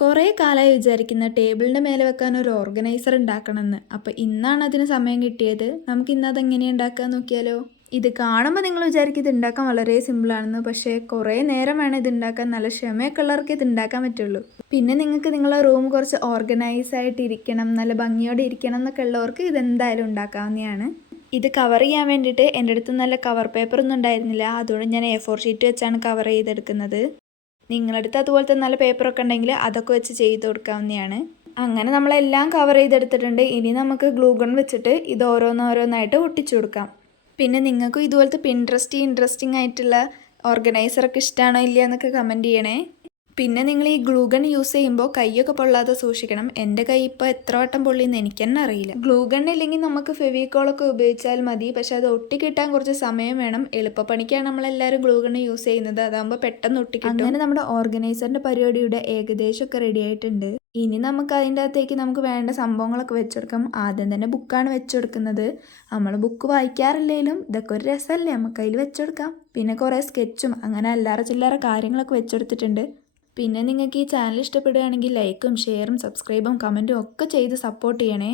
കുറേ കാലമായി വിചാരിക്കുന്ന ടേബിളിൻ്റെ മേലെ വെക്കാൻ ഒരു ഓർഗനൈസർ ഉണ്ടാക്കണമെന്ന്. അപ്പോൾ ഇന്നാണ് അതിന് സമയം കിട്ടിയത്. നമുക്ക് ഇന്ന് അതെങ്ങനെയാണ് ഉണ്ടാക്കാൻ നോക്കിയാലോ? ഇത് കാണുമ്പോൾ നിങ്ങൾ വിചാരിക്കും ഇത് ഉണ്ടാക്കാൻ വളരെ സിമ്പിളാണെന്ന്. പക്ഷേ കുറേ നേരം വേണം ഇത് ഉണ്ടാക്കാൻ. നല്ല ക്ഷമയൊക്കെ ഉള്ളവർക്ക് ഇത് ഉണ്ടാക്കാൻ പറ്റുള്ളൂ. പിന്നെ നിങ്ങൾക്ക് നിങ്ങളെ റൂം കുറച്ച് ഓർഗനൈസ് ആയിട്ട് ഇരിക്കണം, നല്ല ഭംഗിയോടെ ഇരിക്കണം എന്നൊക്കെ ഉള്ളവർക്ക് ഇതെന്തായാലും ഉണ്ടാക്കാവുന്നതാണ്. ഇത് കവർ ചെയ്യാൻ വേണ്ടിയിട്ട് എൻ്റെ അടുത്ത് നല്ല കവർ പേപ്പറൊന്നും ഉണ്ടായിരുന്നില്ല. അതുകൊണ്ട് ഞാൻ A4 ഷീറ്റ് വെച്ചാണ് കവർ ചെയ്തെടുക്കുന്നത്. നിങ്ങളടുത്ത് അതുപോലത്തെ നല്ല പേപ്പറൊക്കെ ഉണ്ടെങ്കിൽ അതൊക്കെ വെച്ച് ചെയ്ത് കൊടുക്കാവുന്നതാണ്. അങ്ങനെ നമ്മളെല്ലാം കവർ ചെയ്തെടുത്തിട്ടുണ്ട്. ഇനി നമുക്ക് ഗ്ലൂ ഗൺ വെച്ചിട്ട് ഇത് ഓരോന്നോരോന്നായിട്ട് ഒട്ടിച്ചു കൊടുക്കാം. പിന്നെ നിങ്ങൾക്കും ഇതുപോലത്തെ ഇൻട്രസ്റ്റിംഗ് ആയിട്ടുള്ള ഓർഗനൈസറൊക്കെ ഇഷ്ടമാണോ ഇല്ല എന്നൊക്കെ കമൻറ്റ് ചെയ്യണേ. പിന്നെ നിങ്ങൾ ഈ ഗ്ലൂ ഗൺ യൂസ് ചെയ്യുമ്പോൾ കൈയൊക്കെ പൊള്ളാതെ സൂക്ഷിക്കണം. എൻ്റെ കൈ ഇപ്പോൾ എത്ര വട്ടം പൊള്ളിയെന്ന് എനിക്ക് തന്നെ അറിയില്ല. ഗ്ലൂ ഗൺ ഇല്ലെങ്കിൽ നമുക്ക് ഫെവിക്കോളൊക്കെ ഉപയോഗിച്ചാൽ മതി. പക്ഷെ അത് ഒട്ടിക്കിട്ടാൻ കുറച്ച് സമയം വേണം. എളുപ്പപ്പണിക്കാണ് നമ്മളെല്ലാവരും ഗ്ലൂ ഗൺ യൂസ് ചെയ്യുന്നത്. അതാകുമ്പോൾ പെട്ടെന്ന് ഒട്ടിക്കിട്ടും. അങ്ങനെ നമ്മുടെ ഓർഗനൈസറിൻ്റെ പരിപാടിയുടെ ഏകദേശമൊക്കെ റെഡി ആയിട്ടുണ്ട്. ഇനി നമുക്ക് അതിൻ്റെ അകത്തേക്ക് നമുക്ക് വേണ്ട സംഭവങ്ങളൊക്കെ വെച്ചെടുക്കാം. ആദ്യം തന്നെ ബുക്കാണ് വെച്ചുകൊടുക്കുന്നത്. നമ്മൾ ബുക്ക് വായിക്കാറില്ലെങ്കിലും ഇതൊക്കെ ഒരു രസമല്ലേ, നമുക്ക് അതിൽ വെച്ചെടുക്കാം. പിന്നെ കുറേ സ്കെച്ചും അങ്ങനെ അല്ലറ ചില്ലറ കാര്യങ്ങളൊക്കെ വെച്ചെടുത്തിട്ടുണ്ട്. പിന്നെ നിങ്ങൾക്ക് ഈ ചാനൽ ഇഷ്ടപ്പെടുകയാണെങ്കിൽ ലൈക്കും ഷെയറും സബ്സ്ക്രൈബും കമൻറ്റും ഒക്കെ ചെയ്ത് സപ്പോർട്ട് ചെയ്യണേ.